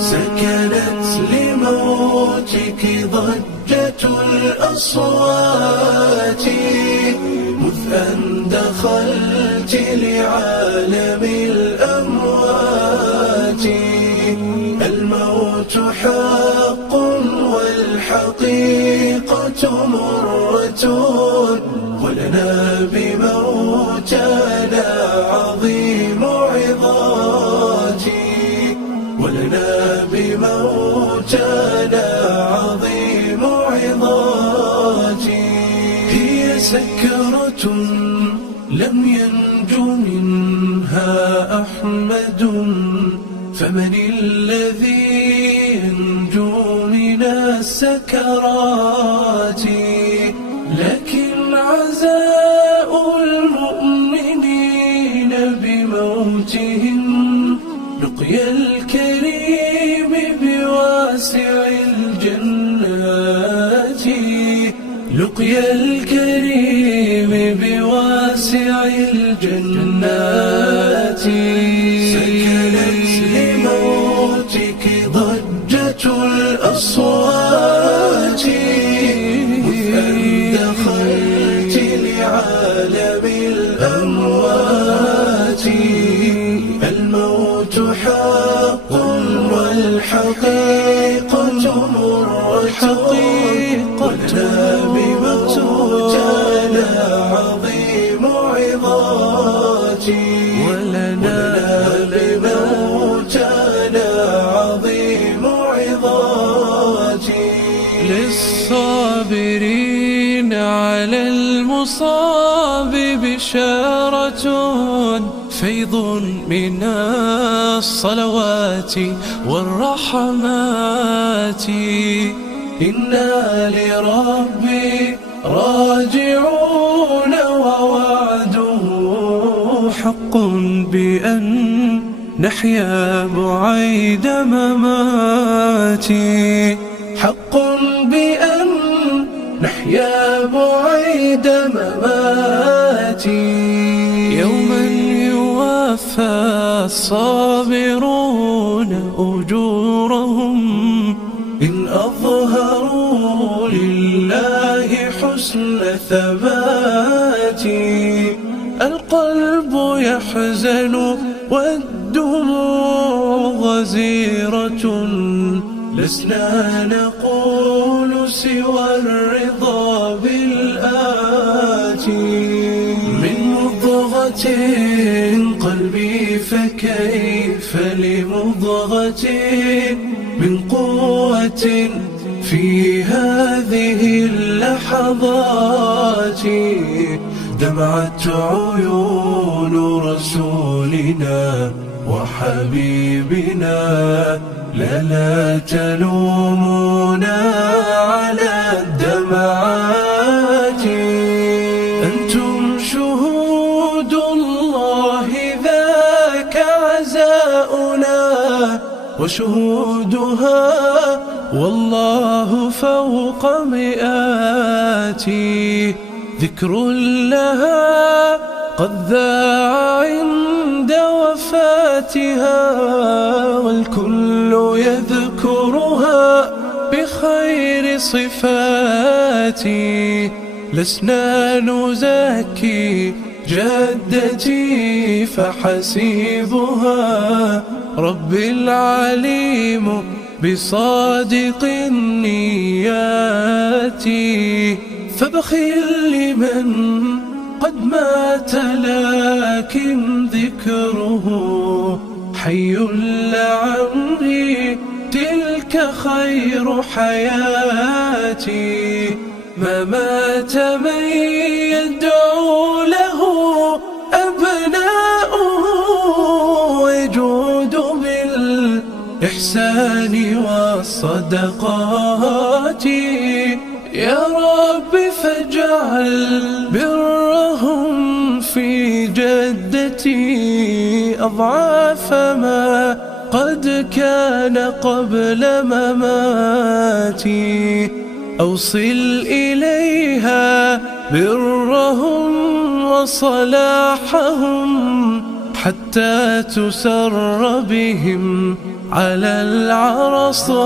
سكنت لموتك ضجة الأصوات مذ أن دخلت لعالم الأموات. الموت حق والحقيقة مرة، ولنا بموتنا عظيم عظات، ولنا بموتنا عظيم عظات. هي سكرة لم ينج منها أحمد، فمن الذي ينجو من السكرات؟ لكن عزاء المؤمنين بموتهم لقيا الكريم بواسع الجنات، لقيا الكريم بواسع الجنات. سكنت لموتك ضجة الأصوات مذ أن دخلت لعالم الأموات. الموت حق والحقيقة مرة، ولنا بموتنا عظيم عظات، ولنا بموتنا عظيم عظات. للصابرين على المصاب بشارة، فيض من الصلوات والرحمات. إنا لربي راجعون، ووعده حق بأن نحيا بعيد مماتي، حق بأن نحيا بعيد مماتي. يوما يوفى الصابرون أجورهم إن أظهروا لله حسن ثبات. القلب يحزن والدموع غزيرة، لسنا نقول سوى الرضا بالآتي. من مضغة قلبي فكيف لمضغة، من قوة في هذه اللحظات. دمعت عيون رسولنا وحبيبنا، لا تلومونا على الدمعات. أنتم شهود الله ذاك عزاؤنا، وشهودها والله فوق مئات. ذكر لها قد ذاع عند وفاتها، والكل يذكرها بخير صفاتي. لسنا نزكي جدتي فحسيبها ربي العليم بصادق النيات. فبخل لمن قد مات لكن ذكره حي لعمري، تلك خير حياتي. ما مات من يدعو له أبناؤه، ويجود بالإحسان والصدقات. يا رب فاجعل بره أضعاف ما قد كان قبل مماتي. أوصل إليها برهم وصلاحهم حتى تسر بهم على العرصات.